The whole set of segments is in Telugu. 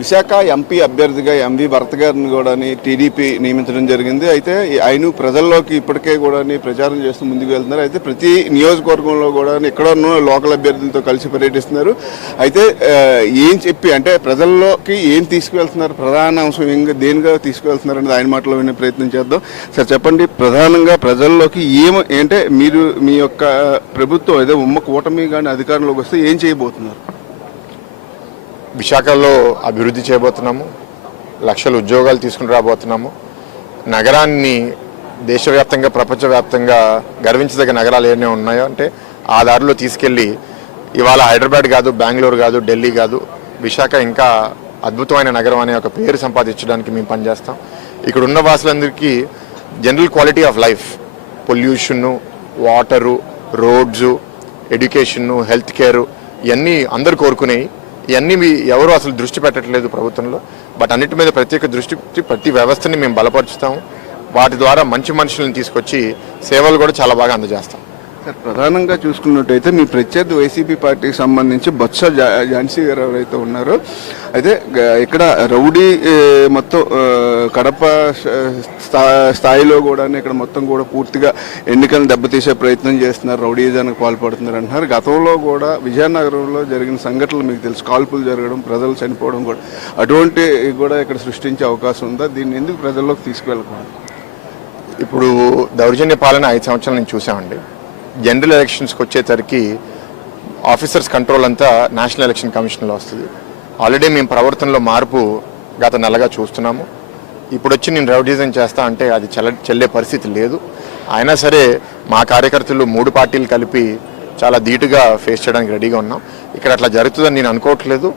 విశాఖ ఎంపీ అభ్యర్థిగా ఎంవి భరత్ గారిని కూడా టీడీపీ నియమించడం జరిగింది. అయితే ఆయన ప్రజల్లోకి ఇప్పటికే కూడా ప్రచారం చేస్తూ ముందుకు వెళ్తున్నారు. అయితే ప్రతి నియోజకవర్గంలో కూడా ఇక్కడ లోకల్ అభ్యర్థులతో కలిసి పర్యటిస్తున్నారు. అయితే ఏం చెప్పి అంటే ప్రజల్లోకి ఏం తీసుకువెళ్తున్నారు? ప్రధాన అంశం ఇంకా దేనిగా తీసుకువెళ్తున్నారు అనేది ఆయన మాటలో వినే ప్రయత్నం చేద్దాం. సార్ చెప్పండి ప్రధానంగా ప్రజల్లోకి ఏం అంటే మీరు మీ యొక్క ప్రభుత్వం ఏదో ఉమ్మ కూటమి కానీ అధికారంలోకి వస్తే ఏం చేయబోతున్నారు? విశాఖలో అభివృద్ధి చేయబోతున్నాము లక్షల ఉద్యోగాలు తీసుకుని రాబోతున్నాము. నగరాన్ని దేశవ్యాప్తంగా ప్రపంచవ్యాప్తంగా గర్వించదగ్గ నగరాలు ఏమైనా ఉన్నాయో? అంటే ఆ దారిలో తీసుకెళ్ళి ఇవాళ హైదరాబాద్ కాదు బెంగళూరు కాదు ఢిల్లీ కాదు విశాఖ ఇంకా అద్భుతమైన నగరం అనే ఒక పేరు సంపాదించడానికి మేము పనిచేస్తాం. ఇక్కడ ఉన్న వాసులందరికీ జనరల్ క్వాలిటీ ఆఫ్ లైఫ్ పొల్యూషన్ను వాటరు రోడ్సు ఎడ్యుకేషన్ను హెల్త్ కేరు ఇవన్నీ అందరు కోరుకునేవి. ఇవన్నీ మీ ఎవరు అసలు దృష్టి పెట్టట్లేదు ప్రభుత్వంలో బట్ అన్నిటి మీద ప్రత్యేక దృష్టి పెట్టి ప్రతి వ్యవస్థని మేము బలపరుచుతాము వాటి ద్వారా మంచి మనుషులను తీసుకొచ్చి సేవలు కూడా చాలా బాగా అందజేస్తాం. సార్ ప్రధానంగా చూసుకున్నట్టయితే మీ ప్రత్యర్థి వైసీపీ పార్టీకి సంబంధించి బొత్స జా- ఝాన్సీ గారు ఎవరైతే ఉన్నారో అయితే ఇక్కడ రౌడీ మొత్తం కడప స్థా- స్థాయిలో కూడా ఇక్కడ మొత్తం కూడా పూర్తిగా ఎన్నికలను దెబ్బతీసే ప్రయత్నం చేస్తున్నారు రౌడీజానికి పాల్పడుతున్నారు అంటున్నారు. గతంలో కూడా విజయనగరంలో జరిగిన సంఘటనలు మీకు తెలుసు. కాల్పులు జరగడం ప్రజలు చనిపోవడం కూడా. అటువంటి కూడా ఇక్కడ సృష్టించే అవకాశం ఉందా? దీన్ని ఎందుకు ప్రజల్లోకి తీసుకువెళ్ళకూడదు? ఇప్పుడు దౌర్జన్య పాలన ఐదు సంవత్సరాల నుంచి చూసామండి. జనరల్ ఎలక్షన్స్కి వచ్చేసరికి ఆఫీసర్స్ కంట్రోల్ అంతా నేషనల్ ఎలక్షన్ కమిషన్లో వస్తుంది. ఆల్రెడీ మేము ప్రవర్తనలో మార్పు గత నెలగా చూస్తున్నాము. ఇప్పుడు వచ్చి నేను రౌడీజం చేస్తా అంటే అది చెల్ల చెల్లే పరిస్థితి లేదు. అయినా సరే మా కార్యకర్తలు మూడు పార్టీలు కలిపి చాలా ధీటుగా ఫేస్ చేయడానికి రెడీగా ఉన్నాం. ఇక్కడ అట్లా జరుగుతుందని నేను అనుకోవట్లేదు.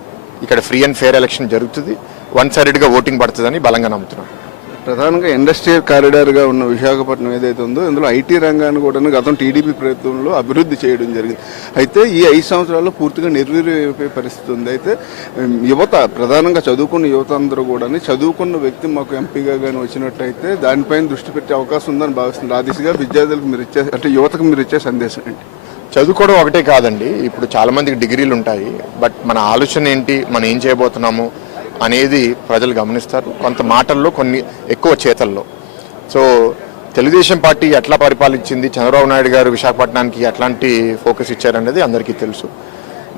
ఇక్కడ ఫ్రీ అండ్ ఫేర్ ఎలక్షన్ జరుగుతుంది. వన్ సైడెడ్గా ఓటింగ్ పడుతుందని బలంగా నమ్ముతున్నాను ప్రధానంగా ఇండస్ట్రియల్ కారిడార్గా ఉన్న విశాఖపట్నం ఏదైతే ఉందో ఇందులో ఐటీ రంగాన్ని కూడా గతం టీడీపీ ప్రభుత్వంలో అభివృద్ధి చేయడం జరిగింది. అయితే ఈ ఐదు సంవత్సరాల్లో పూర్తిగా నిర్వీర్యమైపోయే పరిస్థితి ఉంది. అయితే యువత ప్రధానంగా చదువుకున్న యువత అందరూ కూడా చదువుకున్న వ్యక్తి మాకు ఎంపీగా కానీ వచ్చినట్టయితే దానిపైన దృష్టి పెట్టే అవకాశం ఉందని భావిస్తున్నారు. ఆ దిశగా విద్యార్థులకు మీరు ఇచ్చే అంటే యువతకు మీరు ఇచ్చే సందేశం ఏంటి? చదువుకోవడం ఒకటే కాదండి. ఇప్పుడు చాలా మందికి డిగ్రీలు ఉంటాయి బట్ మన ఆలోచన ఏంటి? మనం ఏం చేయబోతున్నాము? అనేది ప్రజలు గమనిస్తారు. కొంత మాటల్లో కొన్ని ఎక్కువ చేతల్లో. సో తెలుగుదేశం పార్టీ ఎట్లా పరిపాలించింది? చంద్రబాబు నాయుడు గారు విశాఖపట్నానికి ఎట్లాంటి ఫోకస్ ఇచ్చారనేది అందరికీ తెలుసు.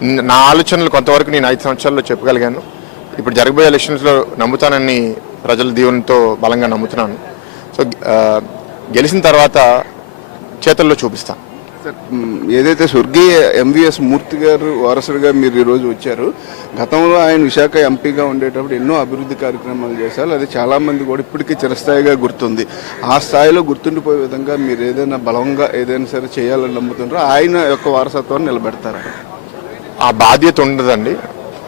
నా ఆలోచనలు కొంతవరకు నేను ఐదు సంవత్సరాల్లో చెప్పగలిగాను. ఇప్పుడు జరగబోయే ఎలక్షన్స్లో నమ్ముతానని ప్రజల దీవెనతో బలంగా నమ్ముతున్నాను. సో గెలిచిన తర్వాత చేతల్లో చూపిస్తాను. ఏదైతే స్వర్గీయ ఎంవిఎస్ మూర్తి గారు వారసుడిగా మీరు ఈరోజు వచ్చారు గతంలో ఆయన విశాఖ ఎంపీగా ఉండేటప్పుడు ఎన్నో అభివృద్ధి కార్యక్రమాలు చేశారు. అది చాలామంది కూడా ఇప్పటికీ చిరస్థాయిగా గుర్తుంది. ఆ స్థాయిలో గుర్తుండిపోయే విధంగా మీరు ఏదైనా బలంగా ఏదైనా సరే చేయాలని నమ్ముతుంటారో ఆయన యొక్క వారసత్వాన్ని నిలబెడతారా? ఆ బాధ్యత ఉండదండి.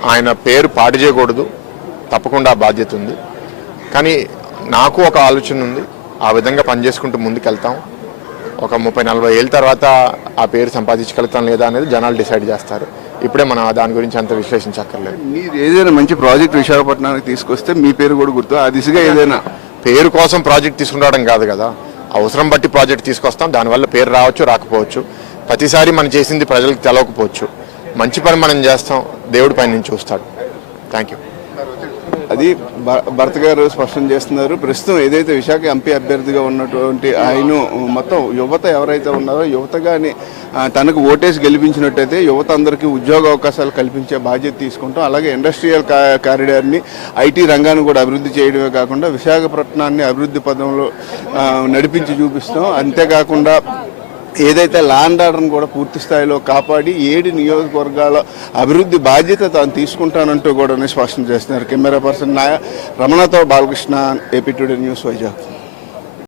ఆయన పేరు పాడు చేయకూడదు. తప్పకుండా ఆ బాధ్యత ఉంది. కానీ నాకు ఒక ఆలోచన ఉంది. ఆ విధంగా పనిచేసుకుంటూ ముందుకెళ్తాం. ఒక ముప్పై నలభై ఏళ్ళ తర్వాత ఆ పేరు సంపాదించగలుగుతాం లేదా అనేది జనాలు డిసైడ్ చేస్తారు. ఇప్పుడే మనం దాని గురించి అంత విశ్లేషించక్కర్లేదు. మీరు ఏదైనా మంచి ప్రాజెక్ట్ విశాఖపట్నానికి తీసుకొస్తే మీ పేరు కూడా గుర్తు ఆ దిశగా ఏదైనా. పేరు కోసం ప్రాజెక్ట్ తీసుకురావడం కాదు కదా. అవసరం బట్టి ప్రాజెక్ట్ తీసుకొస్తాం దానివల్ల పేరు రావచ్చు రాకపోవచ్చు. ప్రతిసారి మనం చేసింది ప్రజలకు తెలవకపోవచ్చు. మంచి పని మనం చేస్తాం దేవుడి పైన నుంచి చూస్తాడు. థ్యాంక్ యూ అది భ- భరత్ గారు స్పష్టం చేస్తున్నారు. ప్రస్తుతం ఏదైతే విశాఖ ఎంపీ అభ్యర్థిగా ఉన్నటువంటి ఆయన మొత్తం యువత ఎవరైతే ఉన్నారో యువత కానీ తనకు ఓటేసి గెలిపించినట్టయితే యువత అందరికీ ఉద్యోగ అవకాశాలు కల్పించే బాధ్యత తీసుకుంటాం. అలాగే ఇండస్ట్రియల్ కా- కారిడార్ని ఐటీ రంగాన్ని కూడా అభివృద్ధి చేయడమే కాకుండా విశాఖపట్నాన్ని అభివృద్ధి పదంలో నడిపించి చూపిస్తాం. అంతేకాకుండా ఏదైతే ల్యాండ్ ఆర్డర్ను కూడా పూర్తి స్థాయిలో కాపాడి ఏడు నియోజకవర్గాల అభివృద్ధి బాధ్యత తాను తీసుకుంటానంటూ కూడా స్పష్టం చేస్తున్నారు. కెమెరా పర్సన్ నాయ రమణతో Balakrishna AP today news Vizag.